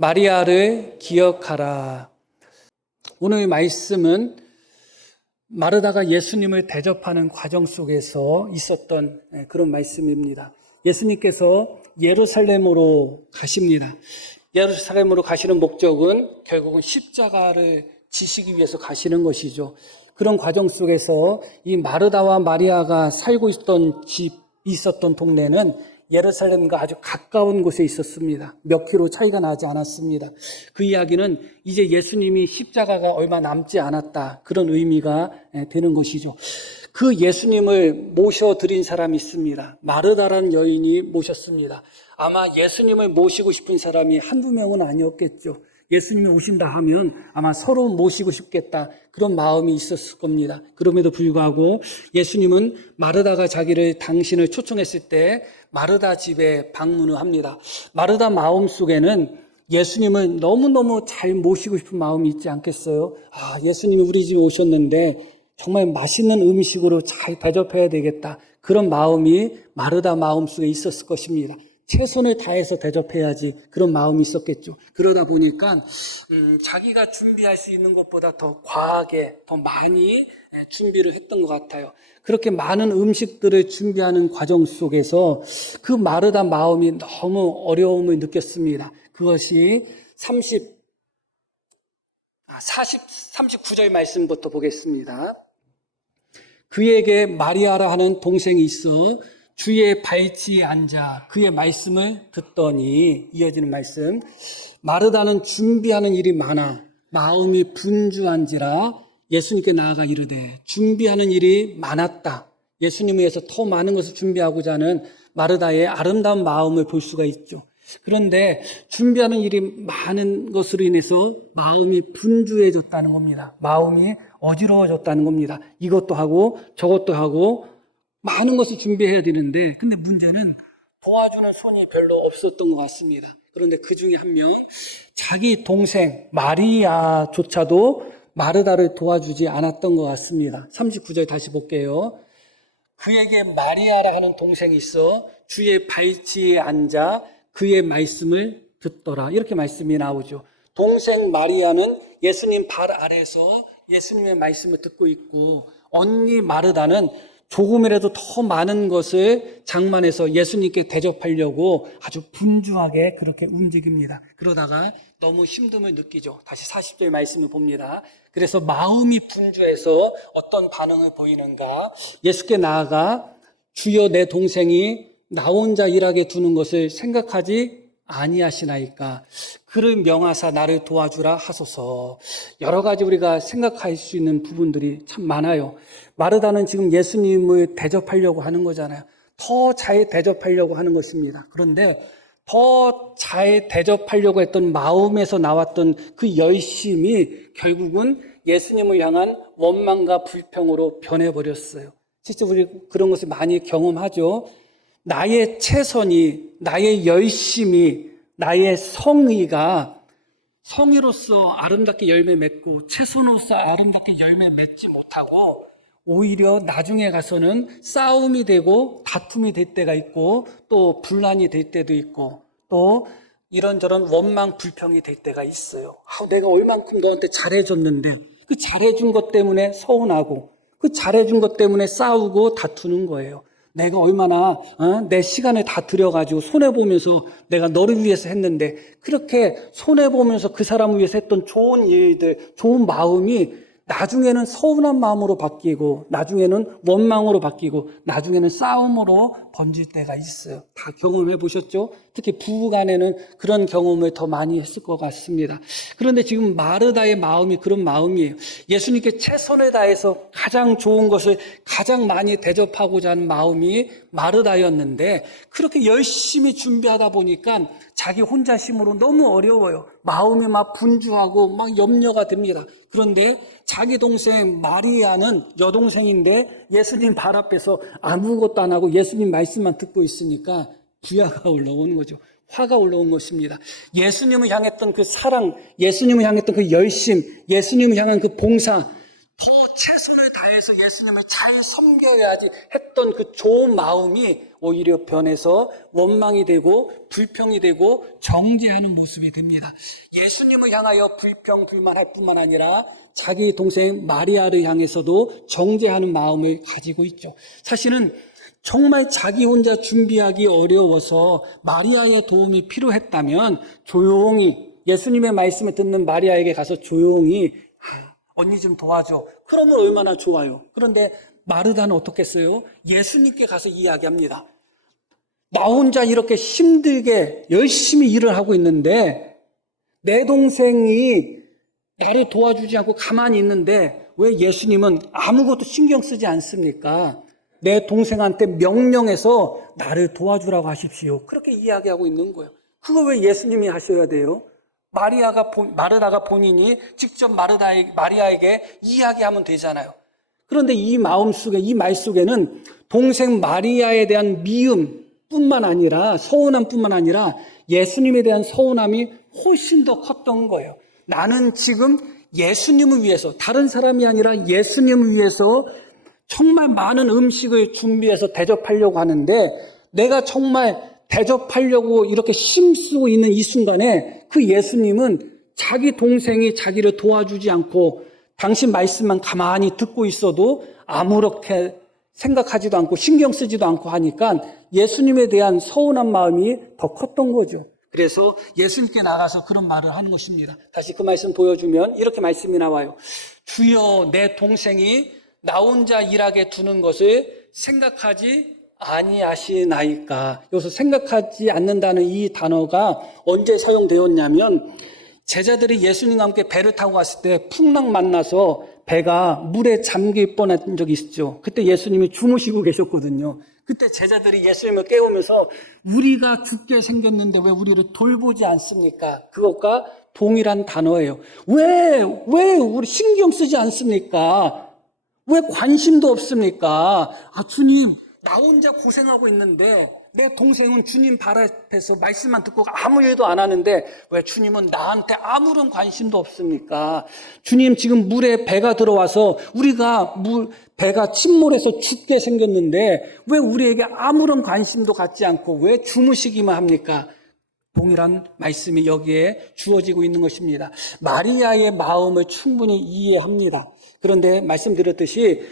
마리아를 기억하라. 오늘 말씀은 마르다가 예수님을 대접하는 과정 속에서 있었던 그런 말씀입니다. 예수님께서 예루살렘으로 가십니다. 예루살렘으로 가시는 목적은 결국은 십자가를 지시기 위해서 가시는 것이죠. 그런 과정 속에서 이 마르다와 마리아가 살고 있었던 동네는 예루살렘과 아주 가까운 곳에 있었습니다. 몇 킬로 차이가 나지 않았습니다. 그 이야기는 이제 예수님이 십자가가 얼마 남지 않았다, 그런 의미가 되는 것이죠. 그 예수님을 모셔드린 사람이 있습니다. 마르다라는 여인이 모셨습니다. 아마 예수님을 모시고 싶은 사람이 한두 명은 아니었겠죠. 예수님이 오신다 하면 아마 서로 모시고 싶겠다, 그런 마음이 있었을 겁니다. 그럼에도 불구하고 예수님은 마르다가 당신을 초청했을 때 마르다 집에 방문을 합니다. 마르다 마음속에는 예수님을 너무너무 잘 모시고 싶은 마음이 있지 않겠어요? 예수님이 우리 집에 오셨는데 정말 맛있는 음식으로 잘 대접해야 되겠다, 그런 마음이 마르다 마음속에 있었을 것입니다. 최선을 다해서 대접해야지, 그런 마음이 있었겠죠. 그러다 보니까 자기가 준비할 수 있는 것보다 더 과하게, 더 많이 준비를 했던 것 같아요. 그렇게 많은 음식들을 준비하는 과정 속에서 그 마르다 마음이 너무 어려움을 느꼈습니다. 그것이 39절 말씀부터 보겠습니다. 그에게 마리아라 하는 동생이 있어 주의 발치에 앉아 그의 말씀을 듣더니, 이어지는 말씀, 마르다는 준비하는 일이 많아 마음이 분주한지라 예수님께 나아가 이르되, 준비하는 일이 많았다. 예수님을 위해서 더 많은 것을 준비하고자 하는 마르다의 아름다운 마음을 볼 수가 있죠. 그런데 준비하는 일이 많은 것으로 인해서 마음이 분주해졌다는 겁니다. 마음이 어지러워졌다는 겁니다. 이것도 하고 저것도 하고 많은 것을 준비해야 되는데, 근데 문제는 도와주는 손이 별로 없었던 것 같습니다. 그런데 그 중에 한 명, 자기 동생 마리아조차도 마르다를 도와주지 않았던 것 같습니다. 39절 다시 볼게요. 그에게 마리아라 하는 동생이 있어 주의 발치에 앉아 그의 말씀을 듣더라, 이렇게 말씀이 나오죠. 동생 마리아는 예수님 발 아래에서 예수님의 말씀을 듣고 있고, 언니 마르다는 조금이라도 더 많은 것을 장만해서 예수님께 대접하려고 아주 분주하게 그렇게 움직입니다. 그러다가 너무 힘듦을 느끼죠. 다시 40절 말씀을 봅니다. 그래서 마음이 분주해서 어떤 반응을 보이는가? 예수께 나아가 주여, 내 동생이 나 혼자 일하게 두는 것을 생각하지 아니하시나이까? 그를 명하사 나를 도와주라 하소서. 여러 가지 우리가 생각할 수 있는 부분들이 참 많아요. 마르다는 지금 예수님을 대접하려고 하는 거잖아요. 더 잘 대접하려고 하는 것입니다. 그런데 더 잘 대접하려고 했던 마음에서 나왔던 그 열심이 결국은 예수님을 향한 원망과 불평으로 변해버렸어요. 실제 우리 그런 것을 많이 경험하죠. 나의 최선이, 나의 열심이, 나의 성의가 성의로서 아름답게 열매 맺고 최선으로서 아름답게 열매 맺지 못하고 오히려 나중에 가서는 싸움이 되고 다툼이 될 때가 있고, 또 분란이 될 때도 있고, 또 이런저런 원망 불평이 될 때가 있어요. 내가 얼만큼 너한테 잘해줬는데 그 잘해준 것 때문에 서운하고, 그 잘해준 것 때문에 싸우고 다투는 거예요. 내가 얼마나 내 시간을 다 들여가지고 손해보면서 내가 너를 위해서 했는데, 그렇게 손해보면서 그 사람을 위해서 했던 좋은 일들, 좋은 마음이 나중에는 서운한 마음으로 바뀌고, 나중에는 원망으로 바뀌고, 나중에는 싸움으로 번질 때가 있어요. 다 경험해 보셨죠? 특히 부부간에는 그런 경험을 더 많이 했을 것 같습니다. 그런데 지금 마르다의 마음이 그런 마음이에요. 예수님께 최선을 다해서 가장 좋은 것을 가장 많이 대접하고자 하는 마음이 마르다였는데, 그렇게 열심히 준비하다 보니까 자기 혼자 힘으로 너무 어려워요. 마음이 막 분주하고 막 염려가 됩니다. 그런데 자기 동생 마리아는 여동생인데 예수님 발 앞에서 아무것도 안 하고 예수님 말씀만 듣고 있으니까 부야가 올라오는 거죠. 화가 올라온 것입니다. 예수님을 향했던 그 사랑, 예수님을 향했던 그 열심, 예수님을 향한 그 봉사, 더 최선을 다해서 예수님을 잘 섬겨야지 했던 그 좋은 마음이 오히려 변해서 원망이 되고 불평이 되고 정죄하는 모습이 됩니다. 예수님을 향하여 불평, 불만할 뿐만 아니라 자기 동생 마리아를 향해서도 정죄하는 마음을 가지고 있죠. 사실은 정말 자기 혼자 준비하기 어려워서 마리아의 도움이 필요했다면 조용히 예수님의 말씀을 듣는 마리아에게 가서 조용히 언니 좀 도와줘. 그러면 얼마나 좋아요. 그런데 마르다는 어떻겠어요? 예수님께 가서 이야기합니다. 나 혼자 이렇게 힘들게 열심히 일을 하고 있는데 내 동생이 나를 도와주지 않고 가만히 있는데 왜 예수님은 아무것도 신경 쓰지 않습니까? 내 동생한테 명령해서 나를 도와주라고 하십시오. 그렇게 이야기하고 있는 거예요. 그거 왜 예수님이 하셔야 돼요? 마르다가 본인이 직접 마리아에게 이야기하면 되잖아요. 그런데 이 말 속에는 동생 마리아에 대한 미움뿐만 아니라 서운함뿐만 아니라 예수님에 대한 서운함이 훨씬 더 컸던 거예요. 나는 지금 예수님을 위해서 다른 사람이 아니라 예수님을 위해서 정말 많은 음식을 준비해서 대접하려고 하는데 내가 정말 대접하려고 이렇게 힘쓰고 있는 이 순간에 그 예수님은 자기 동생이 자기를 도와주지 않고 당신 말씀만 가만히 듣고 있어도 아무렇게 생각하지도 않고 신경 쓰지도 않고 하니까 예수님에 대한 서운한 마음이 더 컸던 거죠. 그래서 예수님께 나가서 그런 말을 하는 것입니다. 다시 그 말씀 보여주면 이렇게 말씀이 나와요. 주여, 내 동생이 나 혼자 일하게 두는 것을 생각하지 아니하시나이까. 여기서 생각하지 않는다는 이 단어가 언제 사용되었냐면 제자들이 예수님과 함께 배를 타고 갔을 때 풍랑 만나서 배가 물에 잠길 뻔한 적이 있었죠. 그때 예수님이 주무시고 계셨거든요. 그때 제자들이 예수님을 깨우면서 우리가 죽게 생겼는데 왜 우리를 돌보지 않습니까? 그것과 동일한 단어예요. 왜 우리 신경 쓰지 않습니까? 왜 관심도 없습니까? 주님, 나 혼자 고생하고 있는데 내 동생은 주님 발 앞에서 말씀만 듣고 아무 일도 안 하는데 왜 주님은 나한테 아무런 관심도 없습니까? 주님, 지금 물에 배가 들어와서 우리가 배가 침몰해서 죽게 생겼는데 왜 우리에게 아무런 관심도 갖지 않고 왜 주무시기만 합니까? 동일한 말씀이 여기에 주어지고 있는 것입니다. 마리아의 마음을 충분히 이해합니다. 그런데 말씀드렸듯이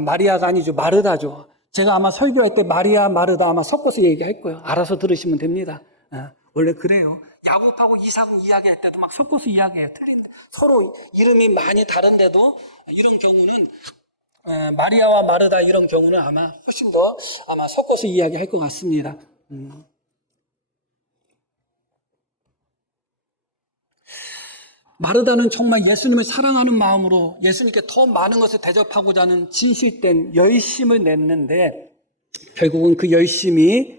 마리아가 아니죠. 마르다죠. 제가 아마 설교할 때 마리아, 마르다 아마 섞어서 얘기할 거예요. 알아서 들으시면 됩니다. 원래 그래요. 야곱하고 이삭을 이야기할 때도 막 섞어서 이야기해요. 틀린데 서로 이름이 많이 다른데도 이런 경우는 마리아와 마르다 이런 경우는 아마 훨씬 더 아마 섞어서 이야기할 것 같습니다. 마르다는 정말 예수님을 사랑하는 마음으로 예수님께 더 많은 것을 대접하고자 하는 진실된 열심을 냈는데 결국은 그 열심이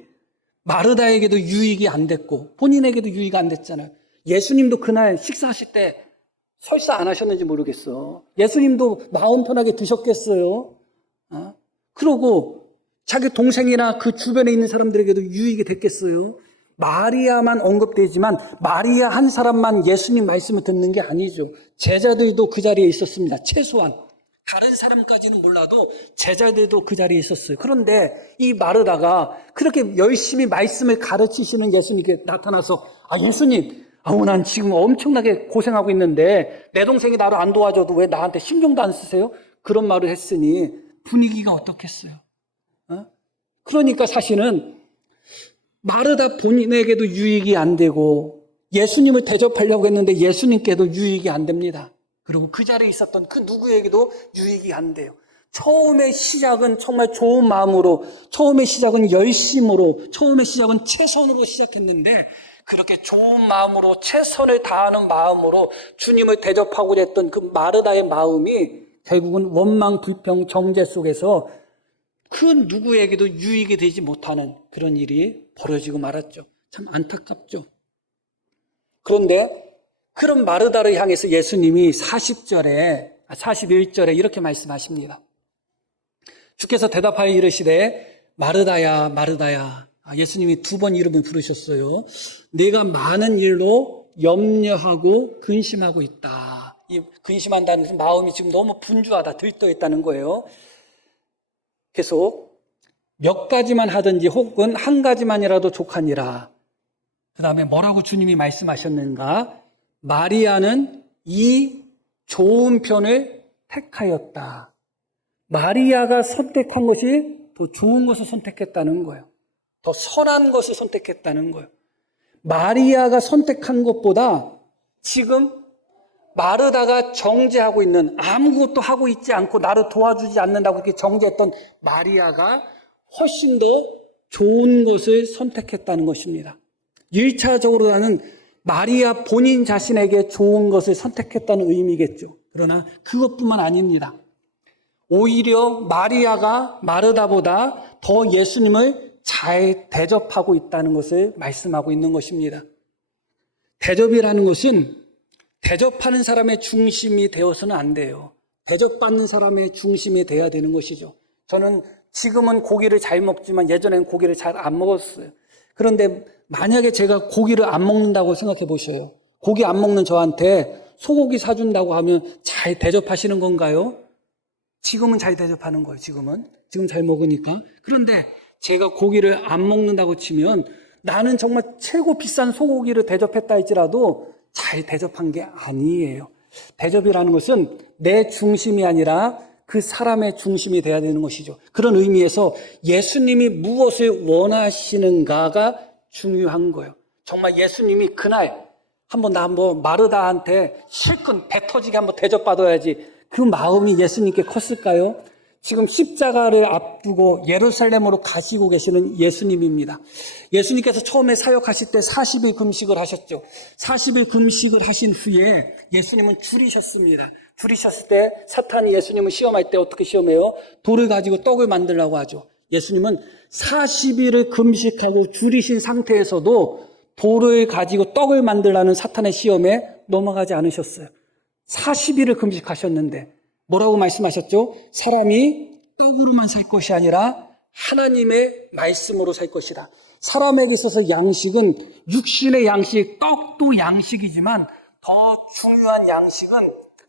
마르다에게도 유익이 안 됐고 본인에게도 유익이 안 됐잖아요. 예수님도 그날 식사하실 때 설사 안 하셨는지 모르겠어. 예수님도 마음 편하게 드셨겠어요. 그러고 자기 동생이나 그 주변에 있는 사람들에게도 유익이 됐겠어요. 마리아만 언급되지만 마리아 한 사람만 예수님 말씀을 듣는 게 아니죠. 제자들도 그 자리에 있었습니다. 최소한 다른 사람까지는 몰라도 제자들도 그 자리에 있었어요. 그런데 이 마르다가 그렇게 열심히 말씀을 가르치시는 예수님께 나타나서 예수님, 난 지금 엄청나게 고생하고 있는데 내 동생이 나를 안 도와줘도 왜 나한테 신경도 안 쓰세요? 그런 말을 했으니 분위기가 어떻겠어요? 그러니까 사실은 마르다 본인에게도 유익이 안 되고 예수님을 대접하려고 했는데 예수님께도 유익이 안 됩니다. 그리고 그 자리에 있었던 그 누구에게도 유익이 안 돼요. 처음의 시작은 정말 좋은 마음으로, 처음의 시작은 열심으로, 처음의 시작은 최선으로 시작했는데 그렇게 좋은 마음으로 최선을 다하는 마음으로 주님을 대접하고자 했던 그 마르다의 마음이 결국은 원망, 불평, 정죄 속에서 그 누구에게도 유익이 되지 못하는 그런 일이 벌어지고 말았죠. 참 안타깝죠. 그런데 그런 마르다를 향해서 예수님이 41절에 이렇게 말씀하십니다. 주께서 대답하여 이르시되 마르다야 마르다야. 예수님이 2번 이름을 부르셨어요. 내가 많은 일로 염려하고 근심하고 있다. 이 근심한다는 것은 마음이 지금 너무 분주하다, 들떠있다는 거예요. 계속 몇 가지만 하든지 혹은 한 가지만이라도 족하니라. 그 다음에 뭐라고 주님이 말씀하셨는가? 마리아는 이 좋은 편을 택하였다. 마리아가 선택한 것이 더 좋은 것을 선택했다는 거예요. 더 선한 것을 선택했다는 거예요. 마리아가 선택한 것보다 지금 마르다가 정죄하고 있는, 아무것도 하고 있지 않고 나를 도와주지 않는다고 이렇게 정죄했던 마리아가 훨씬 더 좋은 것을 선택했다는 것입니다. 1차적으로는 마리아 본인 자신에게 좋은 것을 선택했다는 의미겠죠. 그러나 그것뿐만 아닙니다. 오히려 마리아가 마르다보다 더 예수님을 잘 대접하고 있다는 것을 말씀하고 있는 것입니다. 대접이라는 것은 대접하는 사람의 중심이 되어서는 안 돼요. 대접받는 사람의 중심이 돼야 되는 것이죠. 저는 지금은 고기를 잘 먹지만 예전에는 고기를 잘 안 먹었어요. 그런데 만약에 제가 고기를 안 먹는다고 생각해 보셔요. 고기 안 먹는 저한테 소고기 사준다고 하면 잘 대접하시는 건가요? 지금은 잘 대접하는 거예요. 지금 잘 먹으니까. 그런데 제가 고기를 안 먹는다고 치면 나는 정말 최고 비싼 소고기를 대접했다 할지라도 잘 대접한 게 아니에요. 대접이라는 것은 내 중심이 아니라 그 사람의 중심이 돼야 되는 것이죠. 그런 의미에서 예수님이 무엇을 원하시는가가 중요한 거예요. 정말 예수님이 그날 한번 마르다한테 실컷 배 터지게 한번 대접받아야지, 그 마음이 예수님께 컸을까요? 지금 십자가를 앞두고 예루살렘으로 가시고 계시는 예수님입니다. 예수님께서 처음에 사역하실 때 40일 금식을 하셨죠. 40일 금식을 하신 후에 예수님은 줄이셨습니다. 줄이셨을 때 사탄이 예수님을 시험할 때 어떻게 시험해요? 돌을 가지고 떡을 만들라고 하죠. 예수님은 40일을 금식하고 줄이신 상태에서도 돌을 가지고 떡을 만들라는 사탄의 시험에 넘어가지 않으셨어요. 40일을 금식하셨는데 뭐라고 말씀하셨죠? 사람이 떡으로만 살 것이 아니라 하나님의 말씀으로 살 것이다. 사람에게 있어서 양식은 육신의 양식, 떡도 양식이지만 더 중요한 양식은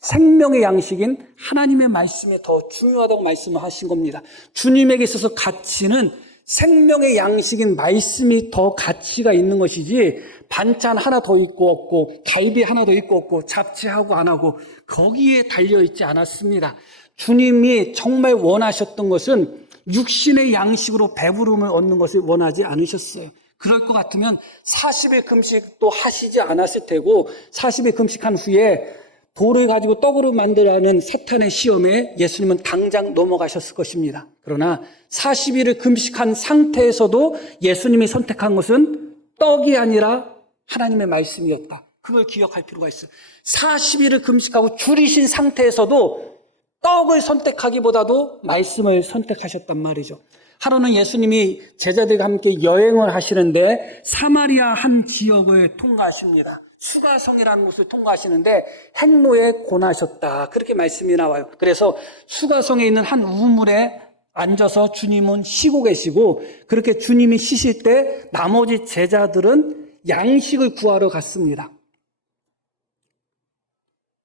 생명의 양식인 하나님의 말씀이 더 중요하다고 말씀을 하신 겁니다. 주님에게 있어서 가치는 생명의 양식인 말씀이 더 가치가 있는 것이지, 반찬 하나 더 있고 없고 갈비 하나 더 있고 없고 잡채하고 안 하고 거기에 달려있지 않았습니다. 주님이 정말 원하셨던 것은 육신의 양식으로 배부름을 얻는 것을 원하지 않으셨어요. 그럴 것 같으면 40일 금식도 하시지 않았을 테고 40일 금식한 후에 돌을 가지고 떡으로 만들라는 사탄의 시험에 예수님은 당장 넘어가셨을 것입니다. 그러나 40일을 금식한 상태에서도 예수님이 선택한 것은 떡이 아니라 하나님의 말씀이었다. 그걸 기억할 필요가 있어요. 40일을 금식하고 줄이신 상태에서도 떡을 선택하기보다도 말씀을 선택하셨단 말이죠. 하루는 예수님이 제자들과 함께 여행을 하시는데 사마리아 한 지역을 통과하십니다. 수가성이라는 곳을 통과하시는데 행로에 고나셨다, 그렇게 말씀이 나와요. 그래서 수가성에 있는 한 우물에 앉아서 주님은 쉬고 계시고, 그렇게 주님이 쉬실 때 나머지 제자들은 양식을 구하러 갔습니다.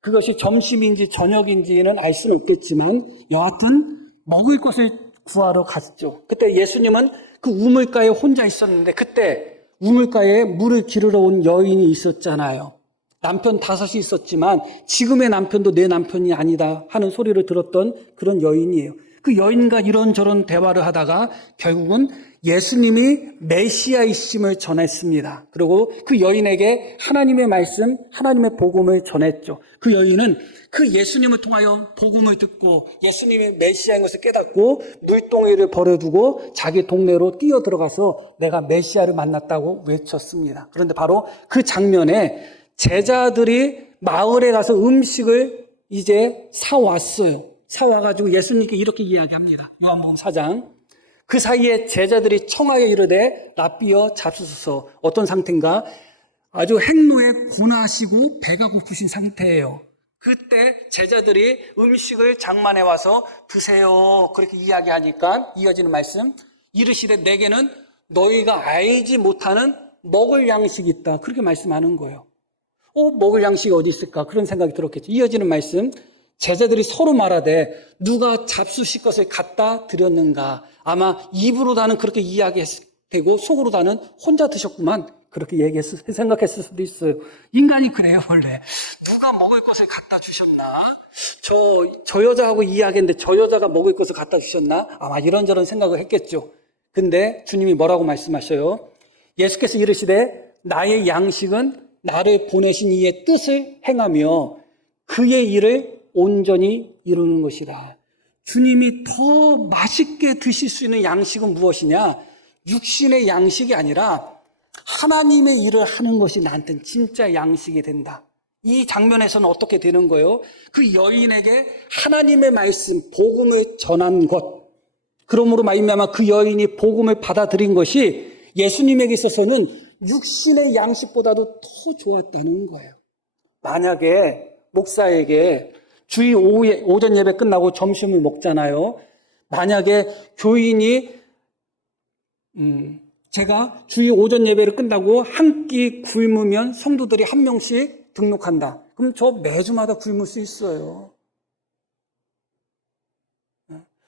그것이 점심인지 저녁인지는 알 수는 없겠지만 여하튼 먹을 것을 구하러 갔죠. 그때 예수님은 그 우물가에 혼자 있었는데 그때 우물가에 물을 기르러 온 여인이 있었잖아요. 남편 5이 있었지만 지금의 남편도 내 남편이 아니다 하는 소리를 들었던 그런 여인이에요. 그 여인과 이런저런 대화를 하다가 결국은 예수님이 메시아이심을 전했습니다. 그리고 그 여인에게 하나님의 말씀, 하나님의 복음을 전했죠. 그 여인은 그 예수님을 통하여 복음을 듣고 예수님이 메시아인 것을 깨닫고 물동이를 버려두고 자기 동네로 뛰어들어가서 내가 메시아를 만났다고 외쳤습니다. 그런데 바로 그 장면에 제자들이 마을에 가서 음식을 이제 사왔어요. 사와가지고 예수님께 이렇게 이야기합니다. 요한복음 4장. 그 사이에 제자들이 청하여 이르되 라삐어 잡수소서. 어떤 상태인가? 아주 행로에 고나시고 배가 고프신 상태예요. 그때 제자들이 음식을 장만해 와서 드세요, 그렇게 이야기하니까 이어지는 말씀, 이르시되 내게는 너희가 알지 못하는 먹을 양식이 있다, 그렇게 말씀하는 거예요. 먹을 양식이 어디 있을까? 그런 생각이 들었겠죠. 이어지는 말씀, 제자들이 서로 말하되 누가 잡수실 것을 갖다 드렸는가. 아마 입으로 다는 그렇게 이야기되고 속으로 다는 혼자 드셨구만. 그렇게 생각했을 수도 있어요. 인간이 그래요, 원래. 누가 먹을 것을 갖다 주셨나? 저 여자하고 이야기했는데 저 여자가 먹을 것을 갖다 주셨나? 아마 이런저런 생각을 했겠죠. 근데 주님이 뭐라고 말씀하셔요? 예수께서 이르시되 나의 양식은 나를 보내신 이의 뜻을 행하며 그의 일을 온전히 이루는 것이라. 주님이 더 맛있게 드실 수 있는 양식은 무엇이냐? 육신의 양식이 아니라 하나님의 일을 하는 것이 나한테는 진짜 양식이 된다. 이 장면에서는 어떻게 되는 거예요? 그 여인에게 하나님의 말씀, 복음을 전한 것. 그러므로 말미암아 그 여인이 복음을 받아들인 것이 예수님에게 있어서는 육신의 양식보다도 더 좋았다는 거예요. 만약에 목사에게 주일 오전 예배 끝나고 점심을 먹잖아요. 만약에 교인이 제가 주일 오전 예배를 끝나고 한 끼 굶으면 성도들이 한 명씩 등록한다. 그럼 저 매주마다 굶을 수 있어요.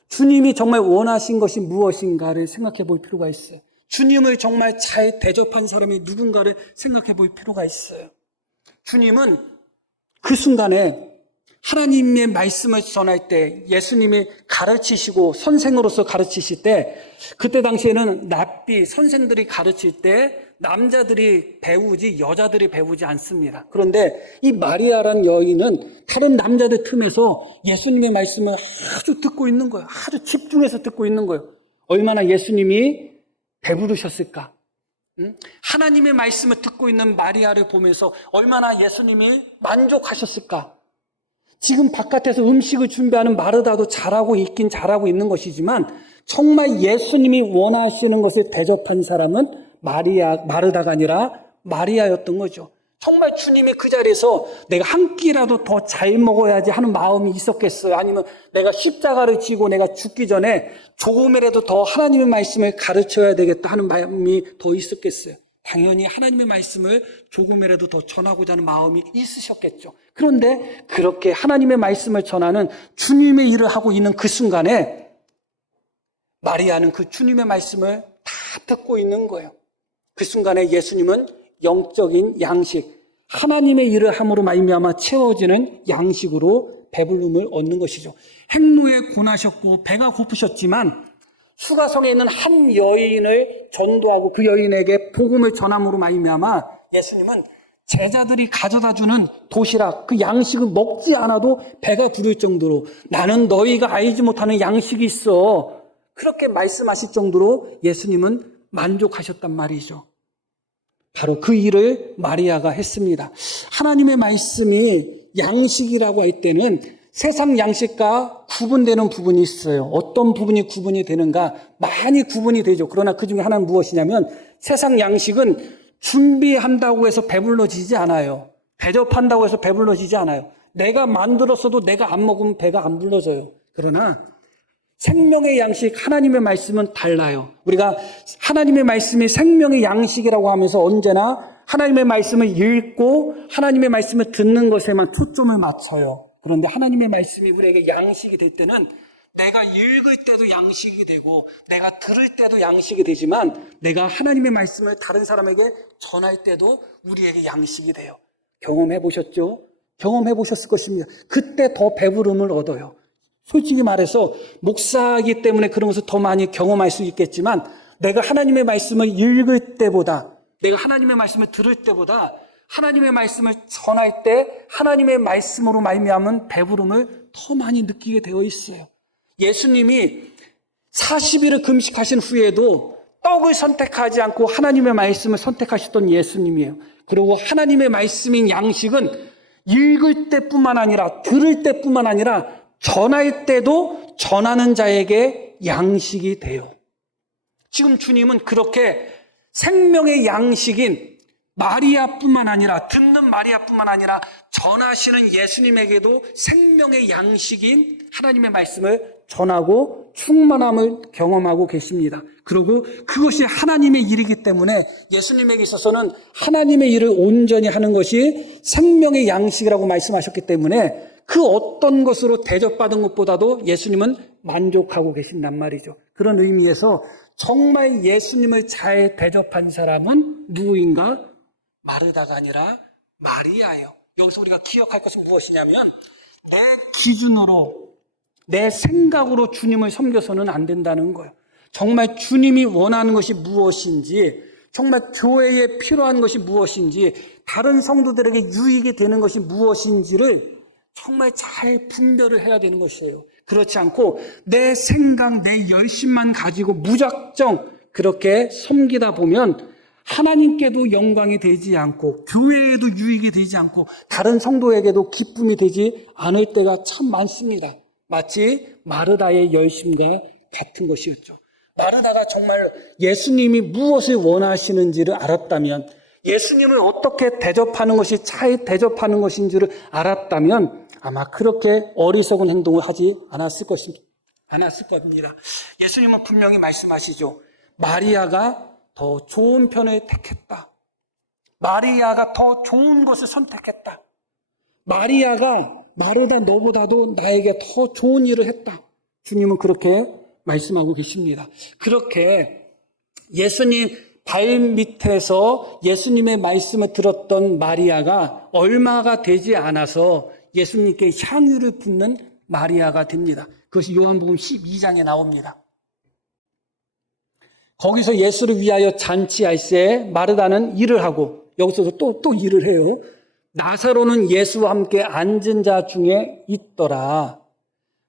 주님이 정말 원하신 것이 무엇인가를 생각해 볼 필요가 있어요. 주님을 정말 잘 대접한 사람이 누군가를 생각해 볼 필요가 있어요. 주님은 그 순간에 하나님의 말씀을 전할 때 예수님이 가르치시고 선생으로서 가르치실 때 그때 당시에는 랍비 선생들이 가르칠 때 남자들이 배우지 여자들이 배우지 않습니다. 그런데 이 마리아라는 여인은 다른 남자들 틈에서 예수님의 말씀을 아주 듣고 있는 거예요. 아주 집중해서 듣고 있는 거예요. 얼마나 예수님이 배부르셨을까? 하나님의 말씀을 듣고 있는 마리아를 보면서 얼마나 예수님이 만족하셨을까? 지금 바깥에서 음식을 준비하는 마르다도 잘하고 있긴 잘하고 있는 것이지만 정말 예수님이 원하시는 것을 대접한 사람은 마르다가 아니라 마리아였던 거죠. 정말 주님이 그 자리에서 내가 한 끼라도 더 잘 먹어야지 하는 마음이 있었겠어요? 아니면 내가 십자가를 지고 내가 죽기 전에 조금이라도 더 하나님의 말씀을 가르쳐야 되겠다 하는 마음이 더 있었겠어요? 당연히 하나님의 말씀을 조금이라도 더 전하고자 하는 마음이 있으셨겠죠. 그런데 그렇게 하나님의 말씀을 전하는 주님의 일을 하고 있는 그 순간에 마리아는 그 주님의 말씀을 다 듣고 있는 거예요. 그 순간에 예수님은 영적인 양식, 하나님의 일을 함으로 말미암아 채워지는 양식으로 배부름을 얻는 것이죠. 행로에 고나셨고 배가 고프셨지만 수가성에 있는 한 여인을 전도하고 그 여인에게 복음을 전함으로 말미암아 예수님은 제자들이 가져다주는 도시락, 그 양식을 먹지 않아도 배가 부를 정도로 나는 너희가 알지 못하는 양식이 있어. 그렇게 말씀하실 정도로 예수님은 만족하셨단 말이죠. 바로 그 일을 마리아가 했습니다. 하나님의 말씀이 양식이라고 할 때는 세상 양식과 구분되는 부분이 있어요. 어떤 부분이 구분이 되는가? 많이 구분이 되죠. 그러나 그 중에 하나는 무엇이냐면 세상 양식은 준비한다고 해서 배불러지지 않아요. 대접한다고 해서 배불러지지 않아요. 내가 만들었어도 내가 안 먹으면 배가 안 불러져요. 그러나 생명의 양식, 하나님의 말씀은 달라요. 우리가 하나님의 말씀이 생명의 양식이라고 하면서 언제나 하나님의 말씀을 읽고 하나님의 말씀을 듣는 것에만 초점을 맞춰요. 그런데 하나님의 말씀이 우리에게 양식이 될 때는 내가 읽을 때도 양식이 되고 내가 들을 때도 양식이 되지만 내가 하나님의 말씀을 다른 사람에게 전할 때도 우리에게 양식이 돼요. 경험해 보셨죠? 경험해 보셨을 것입니다. 그때 더 배부름을 얻어요. 솔직히 말해서 목사이기 때문에 그런 것을 더 많이 경험할 수 있겠지만 내가 하나님의 말씀을 읽을 때보다 내가 하나님의 말씀을 들을 때보다 하나님의 말씀을 전할 때 하나님의 말씀으로 말미암은 배부름을 더 많이 느끼게 되어 있어요. 예수님이 40일을 금식하신 후에도 떡을 선택하지 않고 하나님의 말씀을 선택하셨던 예수님이에요. 그리고 하나님의 말씀인 양식은 읽을 때뿐만 아니라 들을 때뿐만 아니라 전할 때도 전하는 자에게 양식이 돼요. 지금 주님은 그렇게 생명의 양식인 마리아뿐만 아니라 듣는 마리아뿐만 아니라 전하시는 예수님에게도 생명의 양식인 하나님의 말씀을 전하고 충만함을 경험하고 계십니다. 그리고 그것이 하나님의 일이기 때문에 예수님에게 있어서는 하나님의 일을 온전히 하는 것이 생명의 양식이라고 말씀하셨기 때문에 그 어떤 것으로 대접받은 것보다도 예수님은 만족하고 계신단 말이죠. 그런 의미에서 정말 예수님을 잘 대접한 사람은 누구인가? 마르다가 아니라 마리아예요. 여기서 우리가 기억할 것은 무엇이냐면 내 기준으로, 내 생각으로 주님을 섬겨서는 안 된다는 거예요. 정말 주님이 원하는 것이 무엇인지, 정말 교회에 필요한 것이 무엇인지, 다른 성도들에게 유익이 되는 것이 무엇인지를 정말 잘 분별을 해야 되는 것이에요. 그렇지 않고 내 생각, 내 열심만 가지고 무작정 그렇게 섬기다 보면 하나님께도 영광이 되지 않고 교회에도 유익이 되지 않고 다른 성도에게도 기쁨이 되지 않을 때가 참 많습니다. 마치 마르다의 열심과 같은 것이었죠. 마르다가 정말 예수님이 무엇을 원하시는지를 알았다면, 예수님을 어떻게 대접하는 것이 잘 대접하는 것인지를 알았다면 아마 그렇게 어리석은 행동을 하지 않았을 겁니다. 예수님은 분명히 말씀하시죠. 마리아가 더 좋은 편을 택했다. 마리아가 더 좋은 것을 선택했다. 마리아가 마르다 너보다도 나에게 더 좋은 일을 했다. 주님은 그렇게 말씀하고 계십니다. 그렇게 예수님 발 밑에서 예수님의 말씀을 들었던 마리아가 얼마가 되지 않아서 예수님께 향유를 붓는 마리아가 됩니다. 그것이 요한복음 12장에 나옵니다. 거기서 예수를 위하여 잔치할 때 마르다는 일을 하고, 여기서도 또 일을 해요. 나사로는 예수와 함께 앉은 자 중에 있더라.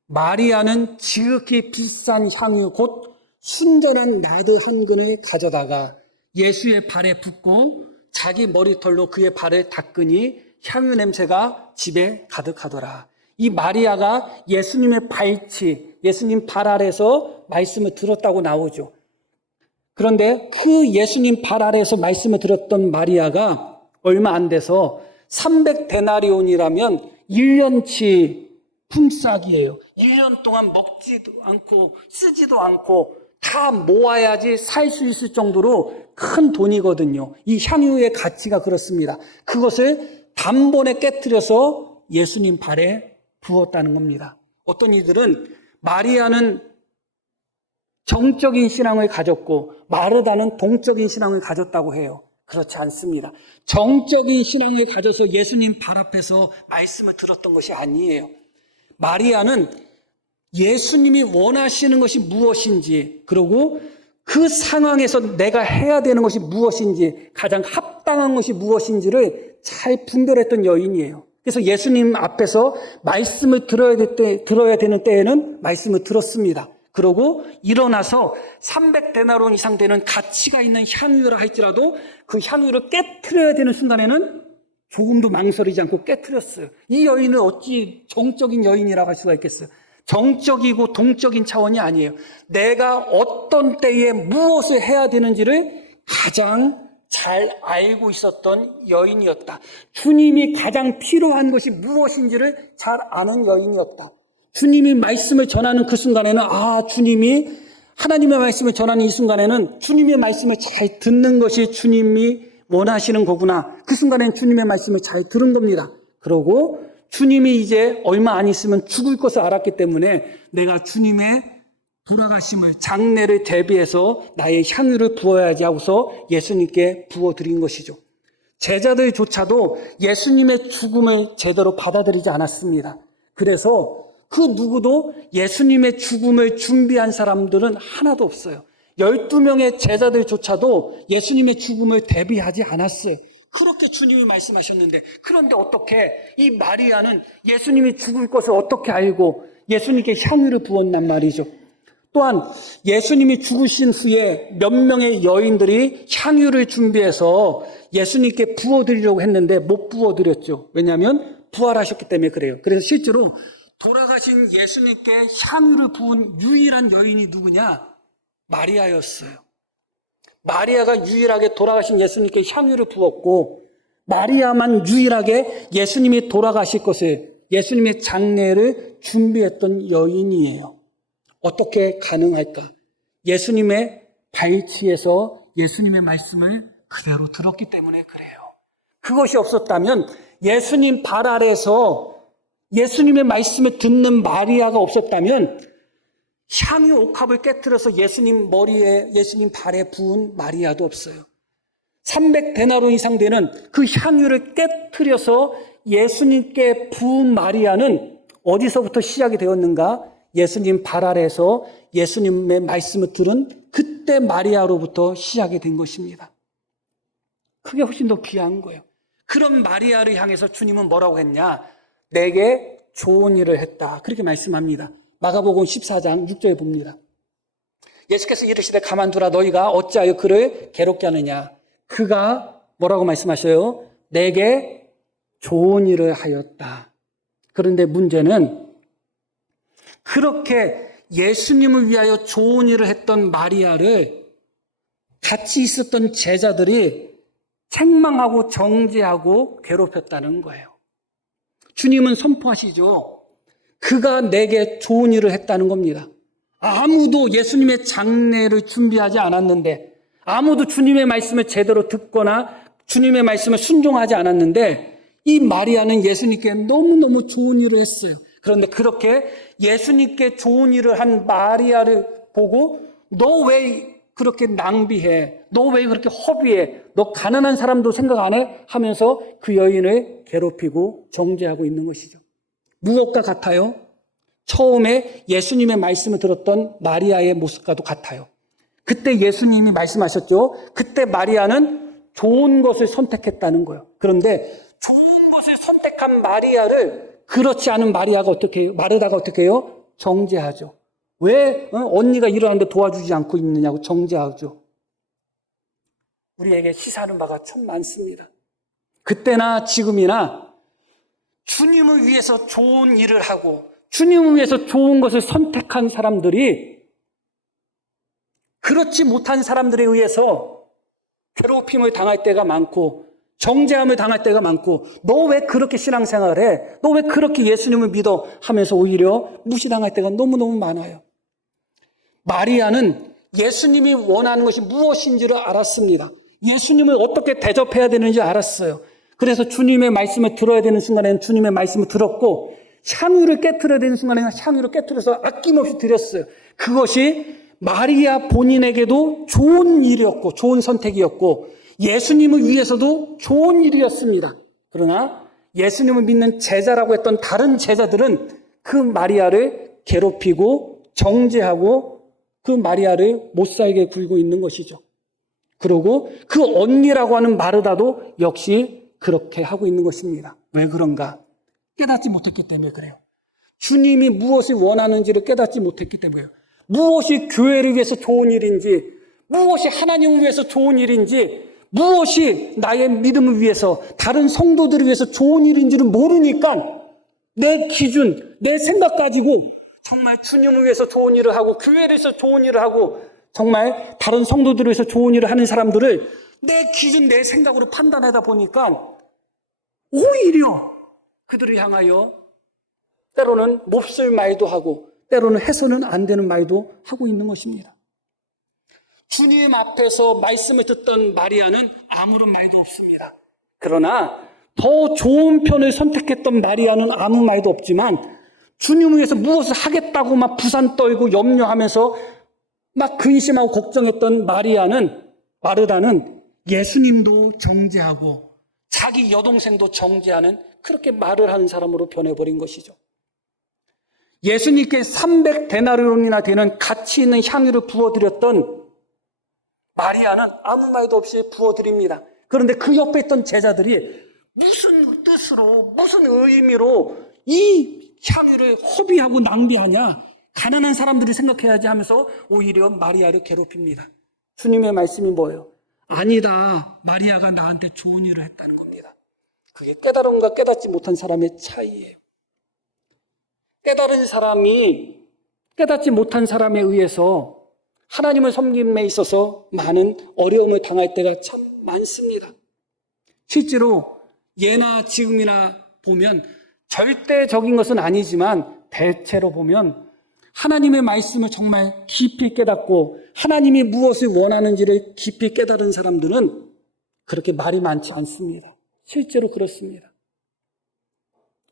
마리아는 지극히 비싼 향유 곧 순전한 나드 한 근을 가져다가 예수의 발에 붓고 자기 머리털로 그의 발을 닦으니 향유 냄새가 집에 가득하더라. 이 마리아가 예수님의 발치, 예수님 발 아래서 말씀을 들었다고 나오죠. 그런데 그 예수님 발 아래에서 말씀을 들었던 마리아가 얼마 안 돼서 300데나리온이라면 1년치 품삯이에요. 1년 동안 먹지도 않고 쓰지도 않고 다 모아야지 살 수 있을 정도로 큰 돈이거든요. 이 향유의 가치가 그렇습니다. 그것을 단번에 깨트려서 예수님 발에 부었다는 겁니다. 어떤 이들은 마리아는 정적인 신앙을 가졌고 마르다는 동적인 신앙을 가졌다고 해요. 그렇지 않습니다. 정적인 신앙을 가져서 예수님 발 앞에서 말씀을 들었던 것이 아니에요. 마리아는 예수님이 원하시는 것이 무엇인지, 그리고 그 상황에서 내가 해야 되는 것이 무엇인지, 가장 합당한 것이 무엇인지를 잘 분별했던 여인이에요. 그래서 예수님 앞에서 말씀을 들어야 되는 때에는 말씀을 들었습니다. 그러고 일어나서 300데나론 이상 되는 가치가 있는 향유라 할지라도 그 향유를 깨트려야 되는 순간에는 조금도 망설이지 않고 깨트렸어요. 이 여인은 어찌 정적인 여인이라고 할 수가 있겠어요? 정적이고 동적인 차원이 아니에요. 내가 어떤 때에 무엇을 해야 되는지를 가장 잘 알고 있었던 여인이었다. 주님이 가장 필요한 것이 무엇인지를 잘 아는 여인이었다. 주님이 말씀을 전하는 그 순간에는 주님이 하나님의 말씀을 전하는 이 순간에는 주님의 말씀을 잘 듣는 것이 주님이 원하시는 거구나. 그 순간에는 주님의 말씀을 잘 들은 겁니다. 그러고 주님이 이제 얼마 안 있으면 죽을 것을 알았기 때문에 내가 주님의 돌아가심을, 장례를 대비해서 나의 향유를 부어야지 하고서 예수님께 부어드린 것이죠. 제자들조차도 예수님의 죽음을 제대로 받아들이지 않았습니다. 그래서 그 누구도 예수님의 죽음을 준비한 사람들은 하나도 없어요. 12명의 제자들조차도 예수님의 죽음을 대비하지 않았어요. 그렇게 주님이 말씀하셨는데, 그런데 어떻게 이 마리아는 예수님이 죽을 것을 어떻게 알고 예수님께 향유를 부었단 말이죠. 또한 예수님이 죽으신 후에 몇 명의 여인들이 향유를 준비해서 예수님께 부어드리려고 했는데 못 부어드렸죠. 왜냐하면 부활하셨기 때문에 그래요. 그래서 실제로 돌아가신 예수님께 향유를 부은 유일한 여인이 누구냐? 마리아였어요. 마리아가 유일하게 돌아가신 예수님께 향유를 부었고, 마리아만 유일하게 예수님이 돌아가실 것을, 예수님의 장례를 준비했던 여인이에요. 어떻게 가능할까? 예수님의 발치에서 예수님의 말씀을 그대로 들었기 때문에 그래요. 그것이 없었다면 예수님 발 아래에서 예수님의 말씀을 듣는 마리아가 없었다면 향유 옥합을 깨뜨려서 예수님 머리에, 예수님 발에 부은 마리아도 없어요. 300데나로 이상 되는 그 향유를 깨뜨려서 예수님께 부은 마리아는 어디서부터 시작이 되었는가? 예수님 발 아래에서 예수님의 말씀을 들은 그때 마리아로부터 시작이 된 것입니다. 그게 훨씬 더 귀한 거예요. 그런 마리아를 향해서 주님은 뭐라고 했냐? 내게 좋은 일을 했다. 그렇게 말씀합니다. 마가복음 14장 6절에 봅니다. 예수께서 이르시되 가만두라 너희가 어찌하여 그를 괴롭게 하느냐. 그가 뭐라고 말씀하셔요? 내게 좋은 일을 하였다. 그런데 문제는 그렇게 예수님을 위하여 좋은 일을 했던 마리아를 같이 있었던 제자들이 책망하고 정죄하고 괴롭혔다는 거예요. 주님은 선포하시죠. 그가 내게 좋은 일을 했다는 겁니다. 아무도 예수님의 장례를 준비하지 않았는데, 아무도 주님의 말씀을 제대로 듣거나 주님의 말씀을 순종하지 않았는데 이 마리아는 예수님께 너무너무 좋은 일을 했어요. 그런데 그렇게 예수님께 좋은 일을 한 마리아를 보고 너 왜 그렇게 낭비해? 너 왜 그렇게 허비해? 너 가난한 사람도 생각 안 해? 하면서 그 여인을 괴롭히고 정죄하고 있는 것이죠. 무엇과 같아요? 처음에 예수님의 말씀을 들었던 마리아의 모습과도 같아요. 그때 예수님이 말씀하셨죠. 그때 마리아는 좋은 것을 선택했다는 거예요. 그런데 좋은 것을 선택한 마리아를 그렇지 않은 마리아가 어떻게 해요? 마르다가 어떻게 해요? 정죄하죠. 왜 언니가 일어났는데 도와주지 않고 있느냐고 정죄하죠. 우리에게 시사하는 바가 참 많습니다. 그때나 지금이나 주님을 위해서 좋은 일을 하고 주님을 위해서 좋은 것을 선택한 사람들이 그렇지 못한 사람들에 의해서 괴롭힘을 당할 때가 많고 정죄함을 당할 때가 많고 너 왜 그렇게 신앙생활을 해? 너 왜 그렇게 예수님을 믿어? 하면서 오히려 무시당할 때가 너무너무 많아요. 마리아는 예수님이 원하는 것이 무엇인지를 알았습니다. 예수님을 어떻게 대접해야 되는지 알았어요. 그래서 주님의 말씀을 들어야 되는 순간에는 주님의 말씀을 들었고 향유를 깨트려야 되는 순간에는 향유를 깨트려서 아낌없이 드렸어요. 그것이 마리아 본인에게도 좋은 일이었고 좋은 선택이었고 예수님을 위해서도 좋은 일이었습니다. 그러나 예수님을 믿는 제자라고 했던 다른 제자들은 그 마리아를 괴롭히고 정죄하고 그 마리아를 못살게 굴고 있는 것이죠. 그리고 그 언니라고 하는 마르다도 역시 그렇게 하고 있는 것입니다. 왜 그런가? 깨닫지 못했기 때문에 그래요. 주님이 무엇을 원하는지를 깨닫지 못했기 때문에요. 무엇이 교회를 위해서 좋은 일인지, 무엇이 하나님을 위해서 좋은 일인지, 무엇이 나의 믿음을 위해서, 다른 성도들을 위해서 좋은 일인지를 모르니까 내 기준, 내 생각 가지고 정말 주님을 위해서 좋은 일을 하고 교회를 위해서 좋은 일을 하고 정말 다른 성도들을 위해서 좋은 일을 하는 사람들을 내 기준, 내 생각으로 판단하다 보니까 오히려 그들을 향하여 때로는 몹쓸 말도 하고 때로는 해서는 안 되는 말도 하고 있는 것입니다. 주님 앞에서 말씀을 듣던 마리아는 아무런 말도 없습니다. 그러나 더 좋은 편을 선택했던 마리아는 아무 말도 없지만 주님을 위해서 무엇을 하겠다고 막 부산 떨고 염려하면서 막 근심하고 걱정했던 마르다는 예수님도 정죄하고 자기 여동생도 정죄하는 그렇게 말을 하는 사람으로 변해버린 것이죠. 예수님께 300데나리온이나 되는 가치 있는 향유를 부어드렸던 마리아는 아무 말도 없이 부어드립니다. 그런데 그 옆에 있던 제자들이 무슨 뜻으로, 무슨 의미로 이 향유를 허비하고 낭비하냐? 가난한 사람들이 생각해야지 하면서 오히려 마리아를 괴롭힙니다. 주님의 말씀이 뭐예요? 아니다. 마리아가 나한테 좋은 일을 했다는 겁니다. 그게 깨달음과 깨닫지 못한 사람의 차이예요. 깨달은 사람이 깨닫지 못한 사람에 의해서 하나님을 섬김에 있어서 많은 어려움을 당할 때가 참 많습니다. 실제로 예나 지금이나 보면 절대적인 것은 아니지만 대체로 보면 하나님의 말씀을 정말 깊이 깨닫고 하나님이 무엇을 원하는지를 깊이 깨달은 사람들은 그렇게 말이 많지 않습니다. 실제로 그렇습니다.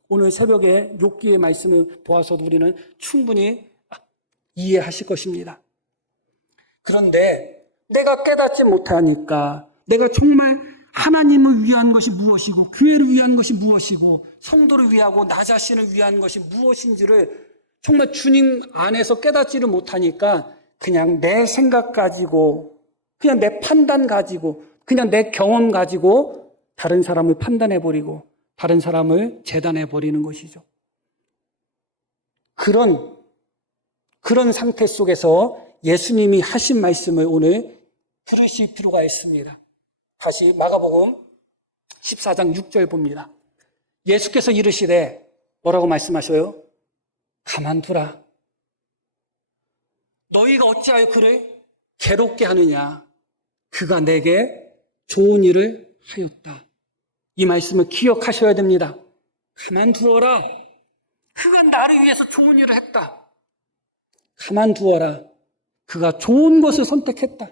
오늘 새벽에 욥기의 말씀을 보아서도 우리는 충분히 이해하실 것입니다. 그런데 내가 깨닫지 못하니까 내가 정말 하나님을 위한 것이 무엇이고 교회를 위한 것이 무엇이고 성도를 위하고 나 자신을 위한 것이 무엇인지를 정말 주님 안에서 깨닫지를 못하니까 그냥 내 생각 가지고 그냥 내 판단 가지고 그냥 내 경험 가지고 다른 사람을 판단해버리고 다른 사람을 재단해버리는 것이죠. 그런 상태 속에서 예수님이 하신 말씀을 오늘 들으실 필요가 있습니다. 다시 마가복음 14장 6절 봅니다. 예수께서 이르시되 뭐라고 말씀하셔요? 가만두라. 너희가 어찌하여 그를 괴롭게 하느냐? 그가 내게 좋은 일을 하였다. 이 말씀을 기억하셔야 됩니다. 가만두어라. 그가 나를 위해서 좋은 일을 했다. 가만두어라. 그가 좋은 것을 선택했다.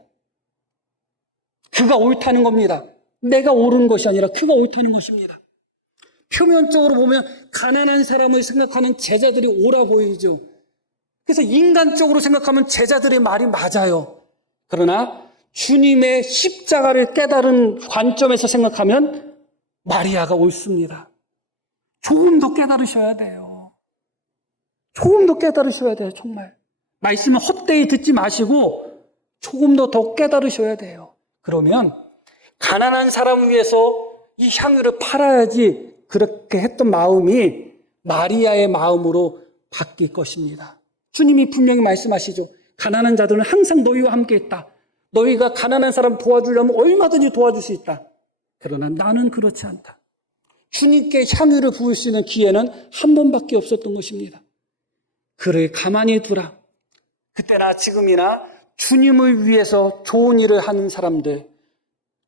그가 옳다는 겁니다. 내가 옳은 것이 아니라 그가 옳다는 것입니다. 표면적으로 보면 가난한 사람을 생각하는 제자들이 옳아 보이죠. 그래서 인간적으로 생각하면 제자들의 말이 맞아요. 그러나 주님의 십자가를 깨달은 관점에서 생각하면 마리아가 옳습니다. 조금 더 깨달으셔야 돼요. 조금 더 깨달으셔야 돼요. 정말. 말씀을 헛되이 듣지 마시고 조금 더 깨달으셔야 돼요. 그러면 가난한 사람을 위해서 이 향유를 팔아야지 그렇게 했던 마음이 마리아의 마음으로 바뀔 것입니다. 주님이 분명히 말씀하시죠. 가난한 자들은 항상 너희와 함께 있다. 너희가 가난한 사람 도와주려면 얼마든지 도와줄 수 있다. 그러나 나는 그렇지 않다. 주님께 향유를 부을 수 있는 기회는 한 번밖에 없었던 것입니다. 그를 가만히 두라. 그때나 지금이나 주님을 위해서 좋은 일을 하는 사람들,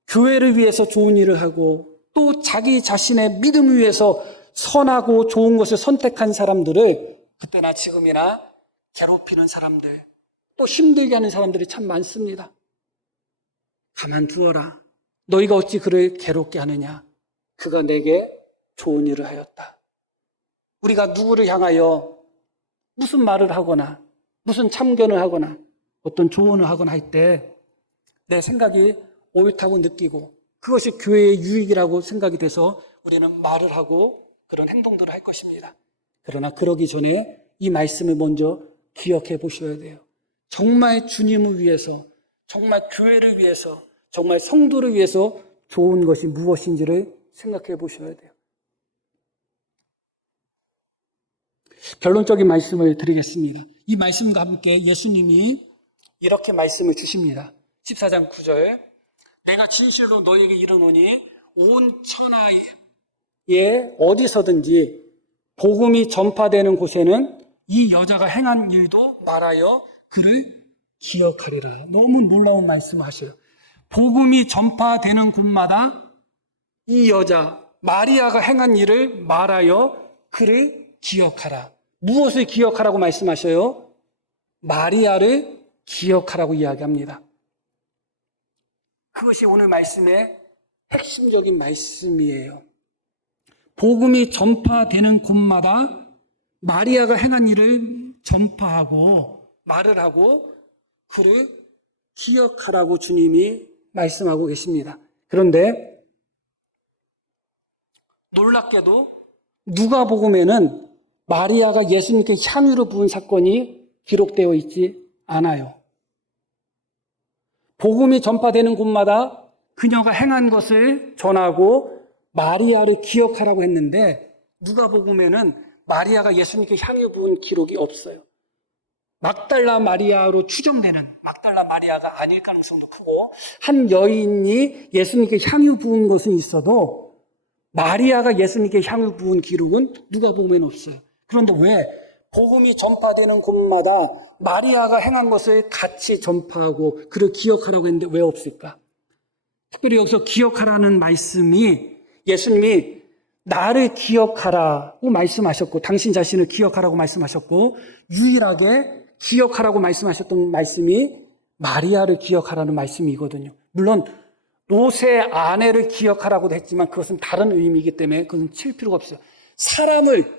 교회를 위해서 좋은 일을 하고 또 자기 자신의 믿음을 위해서 선하고 좋은 것을 선택한 사람들을 그때나 지금이나 괴롭히는 사람들, 또 힘들게 하는 사람들이 참 많습니다. 가만두어라. 너희가 어찌 그를 괴롭게 하느냐. 그가 내게 좋은 일을 하였다. 우리가 누구를 향하여 무슨 말을 하거나 무슨 참견을 하거나 어떤 조언을 하거나 할 때 내 생각이 옳다고 느끼고 그것이 교회의 유익이라고 생각이 돼서 우리는 말을 하고 그런 행동들을 할 것입니다. 그러나 그러기 전에 이 말씀을 먼저 기억해 보셔야 돼요. 정말 주님을 위해서, 정말 교회를 위해서, 정말 성도를 위해서 좋은 것이 무엇인지를 생각해 보셔야 돼요. 결론적인 말씀을 드리겠습니다. 이 말씀과 함께 예수님이 이렇게 말씀을 주십니다. 14장 9절 내가 진실로 너에게 이르노니 온 천하에 어디서든지 복음이 전파되는 곳에는 이 여자가 행한 일도 말하여 그를 기억하리라. 너무 놀라운 말씀을 하셔요. 복음이 전파되는 곳마다 이 여자 마리아가 행한 일을 말하여 그를 기억하라. 무엇을 기억하라고 말씀하셔요? 마리아를 기억하라고 이야기합니다. 그것이 오늘 말씀의 핵심적인 말씀이에요. 복음이 전파되는 곳마다 마리아가 행한 일을 전파하고 말을 하고 그를 기억하라고 주님이 말씀하고 계십니다. 그런데 놀랍게도 누가복음에는 마리아가 예수님께 향유를 부은 사건이 기록되어 있지 않아요. 복음이 전파되는 곳마다 그녀가 행한 것을 전하고 마리아를 기억하라고 했는데 누가복음에는 마리아가 예수님께 향유 부은 기록이 없어요. 막달라 마리아로 추정되는 막달라 마리아가 아닐 가능성도 크고 한 여인이 예수님께 향유 부은 것은 있어도 마리아가 예수님께 향유 부은 기록은 누가복음에는 없어요. 그런데 왜 복음이 전파되는 곳마다 마리아가 행한 것을 같이 전파하고 그를 기억하라고 했는데 왜 없을까? 특별히 여기서 기억하라는 말씀이 예수님이 나를 기억하라고 말씀하셨고 당신 자신을 기억하라고 말씀하셨고 유일하게 기억하라고 말씀하셨던 말씀이 마리아를 기억하라는 말씀이거든요. 물론 롯의 아내를 기억하라고도 했지만 그것은 다른 의미이기 때문에 그것은 칠 필요가 없어요. 사람을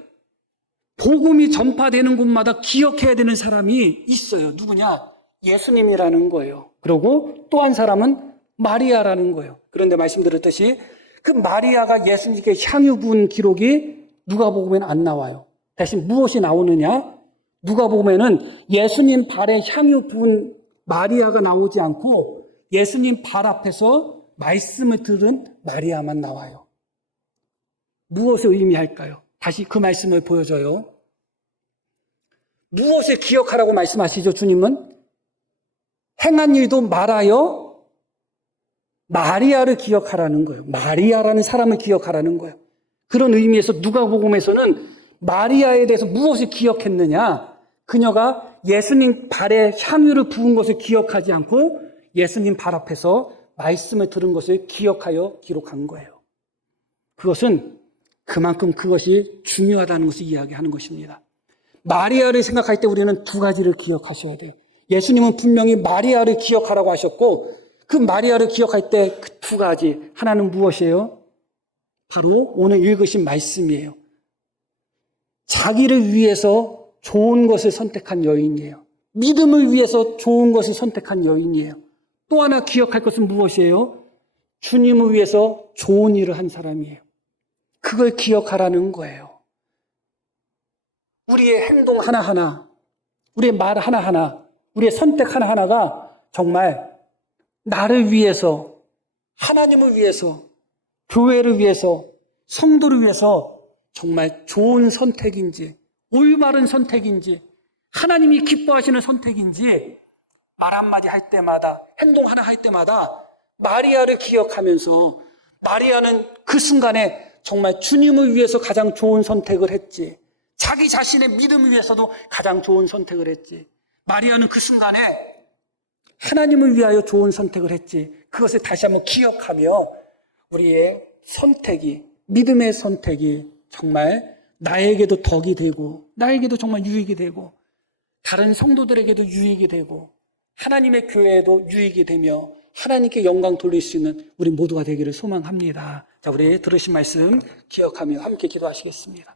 복음이 전파되는 곳마다 기억해야 되는 사람이 있어요. 누구냐? 예수님이라는 거예요. 그리고 또 한 사람은 마리아라는 거예요. 그런데 말씀드렸듯이 그 마리아가 예수님께 향유 부은 기록이 누가복음에는 안 나와요. 대신 무엇이 나오느냐? 누가복음에는 예수님 발에 향유 부은 마리아가 나오지 않고 예수님 발 앞에서 말씀을 들은 마리아만 나와요. 무엇을 의미할까요? 다시 그 말씀을 보여줘요. 무엇을 기억하라고 말씀하시죠, 주님은? 행한 일도 말하여 마리아를 기억하라는 거예요. 마리아라는 사람을 기억하라는 거예요. 그런 의미에서 누가복음에서는 마리아에 대해서 무엇을 기억했느냐? 그녀가 예수님 발에 향유를 부은 것을 기억하지 않고 예수님 발 앞에서 말씀을 들은 것을 기억하여 기록한 거예요. 그것은 그만큼 그것이 중요하다는 것을 이야기하는 것입니다. 마리아를 생각할 때 우리는 두 가지를 기억하셔야 돼요. 예수님은 분명히 마리아를 기억하라고 하셨고 그 마리아를 기억할 때 그 두 가지, 하나는 무엇이에요? 바로 오늘 읽으신 말씀이에요. 자기를 위해서 좋은 것을 선택한 여인이에요. 믿음을 위해서 좋은 것을 선택한 여인이에요. 또 하나 기억할 것은 무엇이에요? 주님을 위해서 좋은 일을 한 사람이에요. 그걸 기억하라는 거예요. 우리의 행동 하나하나, 우리의 말 하나하나, 우리의 선택 하나하나가 정말 나를 위해서, 하나님을 위해서, 교회를 위해서, 성도를 위해서 정말 좋은 선택인지, 올바른 선택인지, 하나님이 기뻐하시는 선택인지 말 한마디 할 때마다, 행동 하나 할 때마다 마리아를 기억하면서 마리아는 그 순간에 정말 주님을 위해서 가장 좋은 선택을 했지. 자기 자신의 믿음을 위해서도 가장 좋은 선택을 했지. 마리아는 그 순간에 하나님을 위하여 좋은 선택을 했지. 그것을 다시 한번 기억하며 우리의 선택이, 믿음의 선택이 정말 나에게도 덕이 되고 나에게도 정말 유익이 되고 다른 성도들에게도 유익이 되고 하나님의 교회에도 유익이 되며 하나님께 영광 돌릴 수 있는 우리 모두가 되기를 소망합니다. 자, 우리 들으신 말씀 기억하며 함께 기도하시겠습니다.